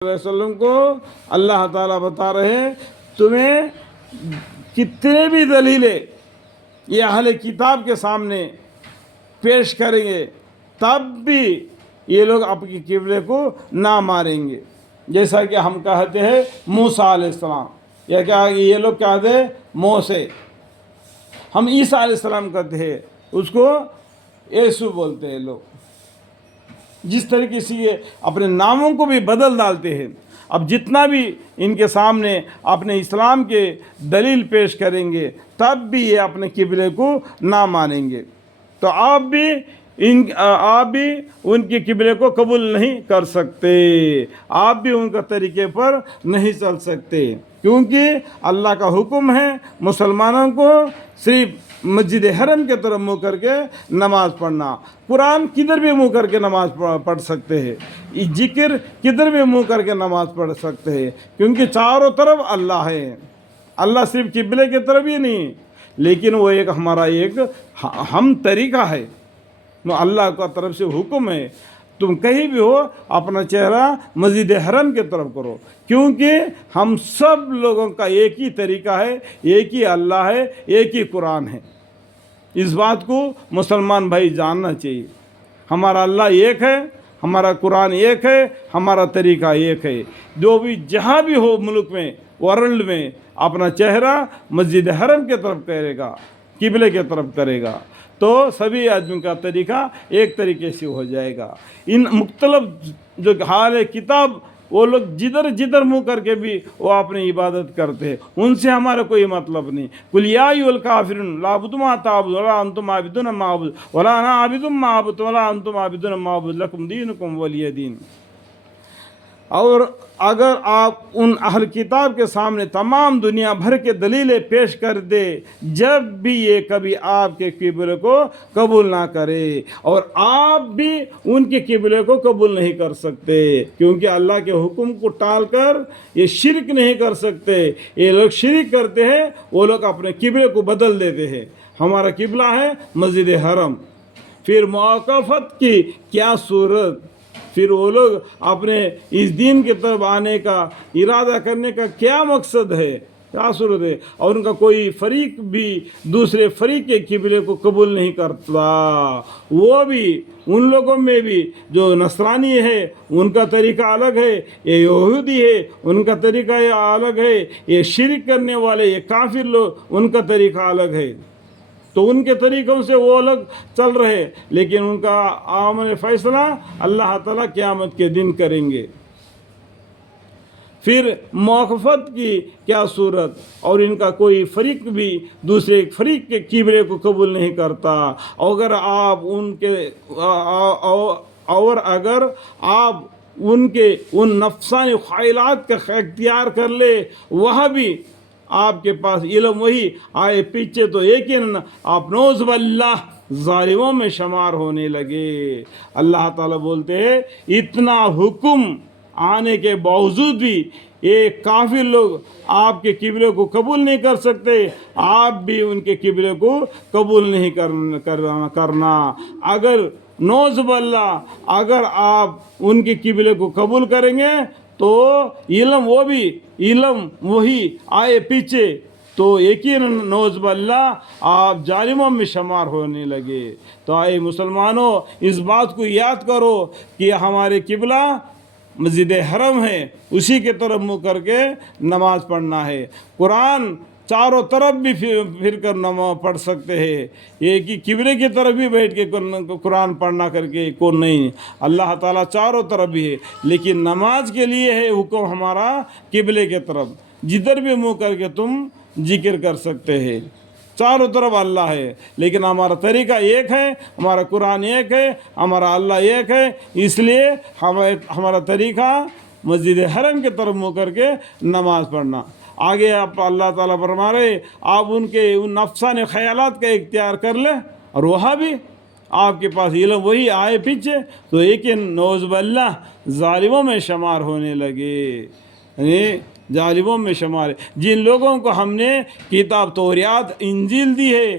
علیہ وسلم کو اللہ تعالیٰ بتا رہے ہیں تمہیں کتنے بھی دلیلیں یہ اہل کتاب کے سامنے پیش کریں گے تب بھی یہ لوگ اپنے قبلے کو نہ ماریں گے. جیسا کہ ہم کہتے ہیں موسیٰ علیہ السلام، یا کیا یہ لوگ کہتے ہیں موسے، ہم عیسیٰ علیہ السلام کہتے ہیں، اس کو یسوع بولتے ہیں لوگ. جس طریقے سے یہ اپنے ناموں کو بھی بدل ڈالتے ہیں. اب جتنا بھی ان کے سامنے اپنے اسلام کے دلیل پیش کریں گے تب بھی یہ اپنے قبلے کو نہ مانیں گے. تو آپ بھی ان کے قبلے کو قبول نہیں کر سکتے، آپ بھی ان کا طریقے پر نہیں چل سکتے، کیونکہ اللہ کا حکم ہے مسلمانوں کو صرف مسجد حرم کے طرف منہ کر کے نماز پڑھنا. قرآن کدھر بھی منہ کر کے نماز پڑھ سکتے ہیں، ذکر کدھر بھی منہ کر کے نماز پڑھ سکتے ہیں، کیونکہ چاروں طرف اللہ ہے. اللہ صرف قبلے کی طرف ہی نہیں، لیکن وہ ایک ہمارا ایک ہم طریقہ ہے. اللہ کا طرف سے حکم ہے تم کہیں بھی ہو اپنا چہرہ مسجد حرم کی طرف کرو، کیونکہ ہم سب لوگوں کا ایک ہی طریقہ ہے، ایک ہی اللہ ہے، ایک ہی قرآن ہے. اس بات کو مسلمان بھائی جاننا چاہیے. ہمارا اللہ ایک ہے، ہمارا قرآن ایک ہے، ہمارا طریقہ ایک ہے. جو بھی جہاں بھی ہو ملک میں، ورلڈ میں، اپنا چہرہ مسجد حرم کی طرف کرے گا، قبلے کی طرف کرے گا، تو سبھی آدمی کا طریقہ ایک طریقے سے ہو جائے گا. ان مختلف جو حال کتاب وہ لوگ جدھر جدھر منہ کر کے بھی وہ اپنی عبادت کرتے ہیں، ان سے ہمارا کوئی مطلب نہیں. قل یا ایھا الکافرون لا اعبد ما تعبدون ولا انتم عابدون ما اعبد ولا انا عابد ما اعبدتم ولا انتم عابدون ما اعبد لکم دینکم ولی دین. اور اگر آپ ان اہل کتاب کے سامنے تمام دنیا بھر کے دلیلیں پیش کر دے، جب بھی یہ کبھی آپ کے قبلے کو قبول نہ کرے، اور آپ بھی ان کے قبلے کو قبول نہیں کر سکتے، کیونکہ اللہ کے حکم کو ٹال کر یہ شرک نہیں کر سکتے. یہ لوگ شرک کرتے ہیں، وہ لوگ اپنے قبلے کو بدل دیتے ہیں. ہمارا قبلہ ہے مسجد حرم. پھر موقفت کی کیا صورت، پھر وہ لوگ اپنے اس دین کی طرف آنے کا ارادہ کرنے کا کیا مقصد ہے، کیا صورت ہے، اور ان کا کوئی فریق بھی دوسرے فریق کے قبلے کو قبول نہیں کرتا. وہ بھی ان لوگوں میں بھی جو نصرانی ہے ان کا طریقہ الگ ہے، یہ یہودی ہے ان کا طریقہ الگ ہے، یہ شرک کرنے والے یہ کافر لوگ ان کا طریقہ الگ ہے. تو ان کے طریقوں سے وہ الگ چل رہے، لیکن ان کا عامل فیصلہ اللہ تعالیٰ قیامت کے دن کریں گے. پھر موقفت کی کیا صورت، اور ان کا کوئی فریق بھی دوسرے فریق کے قبلے کو قبول نہیں کرتا. اگر آپ ان کے ان نفسانی خواہشات کا اختیار کر لے، وہ بھی آپ کے پاس علم وہی آئے پیچھے، تو یقیناً آپ نعوذ باللہ ظالموں میں شمار ہونے لگے. اللہ تعالیٰ بولتے ہیں اتنا حکم آنے کے باوجود بھی یہ کافر لوگ آپ کے قبلے کو قبول نہیں کر سکتے، آپ بھی ان کے قبلے کو قبول نہیں کرنا. اگر نعوذ باللہ اگر آپ ان کے قبلے کو قبول کریں گے تو علم وہی آئے پیچھے، تو یقیناً نعوذ باللہ آپ ظالموں میں شمار ہونے لگے. تو آئے مسلمانوں اس بات کو یاد کرو کہ ہمارے قبلہ مسجد حرم ہے، اسی کے طرف منہ کر کے نماز پڑھنا ہے. قرآن چاروں طرف بھی پھر کر نماز پڑھ سکتے ہیں، یہ کہ قبلے کی طرف بھی بیٹھ کے قرآن پڑھنا کر کے کو نہیں. اللہ تعالیٰ چاروں طرف بھی ہے، لیکن نماز کے لیے ہے حکم ہمارا قبلے کی طرف. جدھر بھی منہ کر کے تم ذکر کر سکتے ہیں، چاروں طرف اللہ ہے، لیکن ہمارا طریقہ ایک ہے، ہمارا قرآن ایک ہے، ہمارا اللہ ایک ہے. اس لیے ہمارا طریقہ مسجد حرم کی طرف منہ کر کے نماز پڑھنا. آگے آپ اللہ تعالیٰ فرما رہے آپ ان نفسانی خیالات کا اختیار کر لیں، اور وہاں بھی آپ کے پاس علم وہی آئے پیچھے، تو لیکن نعوذ باللہ ظالموں میں شمار ہونے لگے. ظالموں میں شمار جن لوگوں کو ہم نے کتاب توریات انجیل دی ہے،